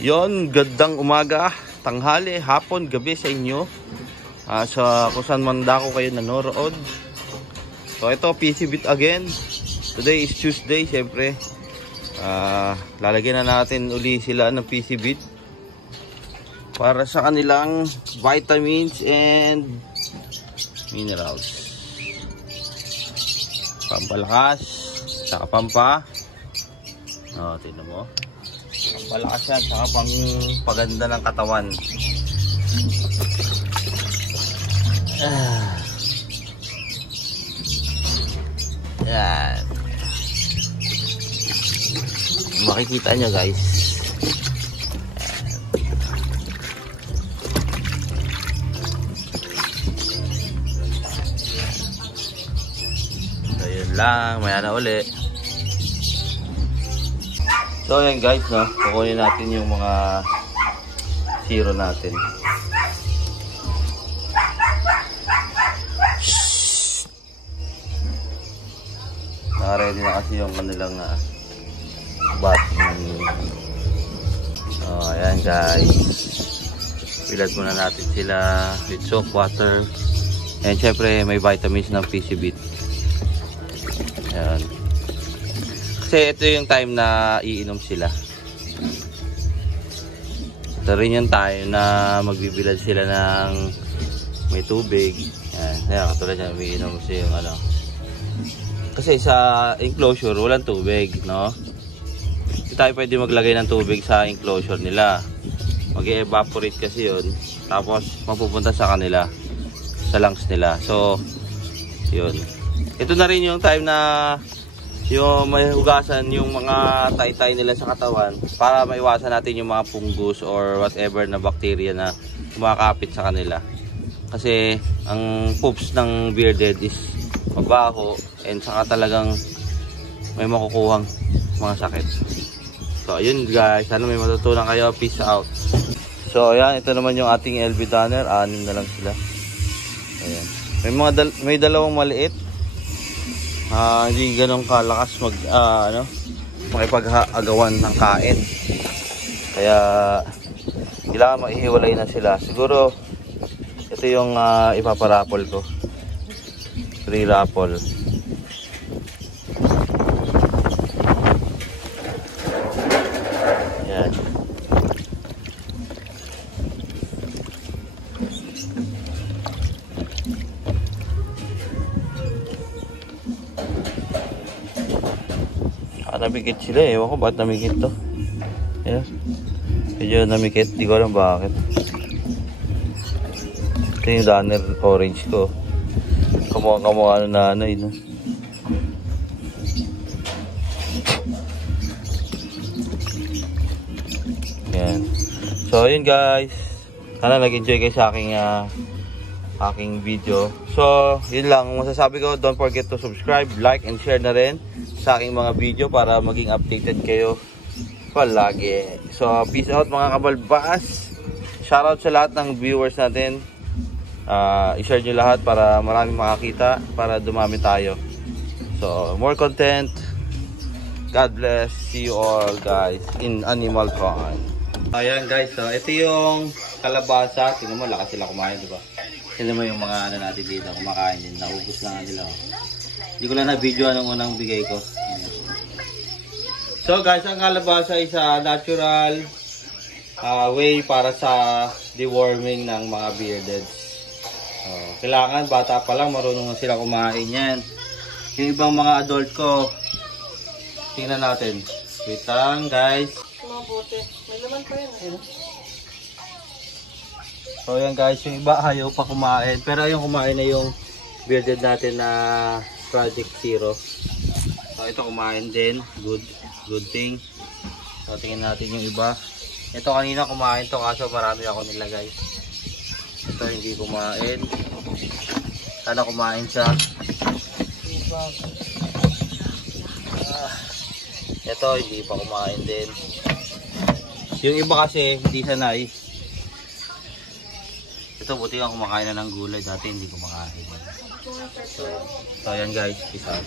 Yon, gandang umaga, tanghali, hapon, gabi sa inyo. Sa kung saan man dako kayo nanonood. So ito, PC Bit again. Today is Tuesday, syempre. Lalagyan na natin uli sila ng PC Bit para sa kanilang vitamins and minerals. Pampalakas, saka pampa. Tignan mo. Pampalakas yan, saka pang paganda ng katawan. Yan. Makikita nyo guys. So yun lang, maya na uli. So yan guys, no, kukunin natin yung mga zero natin. Naka-ready na kasi yung kanilang bath. So ayan guys, bilad muna natin sila with soap water. And syempre may vitamins ng PC Bit. Ayan. Kasi ito yung time na iinom sila. Ito rin yung time na magbibilad sila ng may tubig. Ayan, katulad yan, umiinom siya yung ano. Kasi sa enclosure, walang tubig, no? Hindi tayo pwede maglagay ng tubig sa enclosure nila. Mag-evaporate kasi yun. Tapos, mapupunta sa kanila. Sa lungs nila. So, yun. Ito na rin yung time na yung may hugasan yung mga tay-tay nila sa katawan para maiwasan natin yung mga fungus or whatever na bacteria na kumakapit sa kanila. Kasi ang poops ng bearded is mabaho and saka talagang may makukuhang mga sakit. So ayun guys, sana may matutunan kayo. Peace out. So ayan, ito naman yung ating LB Danner. 6 na lang sila. Ayan. May dalawang maliit. Hindi ganun kalakas makipag-agawan ng kain. Kaya kailangan maihiwalay na sila. Siguro ito yung ipaparapol ko. Free raffle. Yan. Namikit sila eh. Ewan ko bakit namikit to. Ayan. Medyo namikit. Di ko alam bakit. Ito yung Danner orange ko. Kamukha na nanay. No? Ayan. So yun guys. Sana nag-enjoy kayo sa aking video. So yun lang. Masasabi ko, don't forget to subscribe, like, and share na rin sa aking mga video para maging updated kayo palagi. So peace out mga kabalbas. Shoutout sa lahat ng viewers natin. I-share nyo lahat para maraming makakita, para dumami tayo. So more content. God bless. See you all guys in Animal Con. Ayan guys, so ito yung kalabasa. Tingnan mo, lakas sila kumain, diba? Tingnan mo yung mga ano natin dito, kumakain din. Naubos na nga nila. Hindi ko lang na-video anong unang bigay ko. So guys, ang kalabasa is a natural way para sa deworming ng mga beardeds. Kailangan bata pa lang marunong na sila kumain yan. Yung ibang mga adult ko, tingnan natin. Wait lang guys. Mabuti. May laman pa yan. So yan guys, yung iba ayaw pa kumain. Pero yung kumain na yung bearded natin na Project Zero. So ito kumain din. Good thing. So tingnan natin yung iba. Ito kanina kumain to kaso marami ako nilagay. Ito hindi kumain. Sana kumain siya. Ito hindi pa kumain din. Yung iba kasi hindi sanay. Ito buti nga kumakain na ng gulay. Dati hindi kumakain. So ayan guys, peace out.